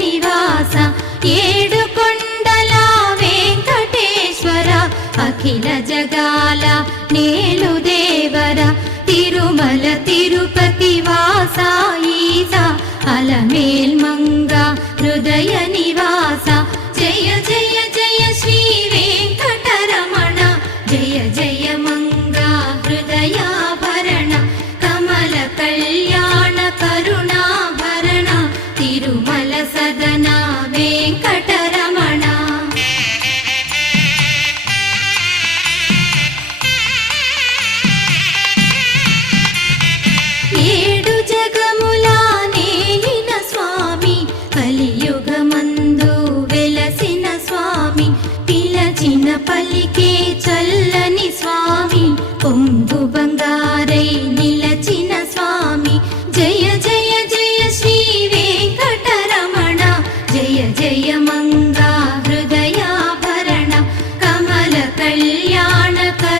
నివాస ఏడుకొండల వెంకటేశ్వర అఖిల జగాల నేలు దేవర తిరుమల తిరుపతి వాస ఈస అలమేల్ మంగ హృదయ నివాస జయ జయ జయ శ్రీ వెంకటరమణ జయ జయ మంగ హృదయాభరణ కమల కళ్యాణ కరుణాభరణ తిరుమల సదన వెంకటరమణ ఏడు జగముల నేలిన స్వామి కలియుగమందు వెలసిన స్వామి పిలచిన పలికే చల్లని స్వామి పొంగు బంగారై నిలచిన స్వామి జయ జయ జయ శ్రీ వెంకటరమణ జయ జయ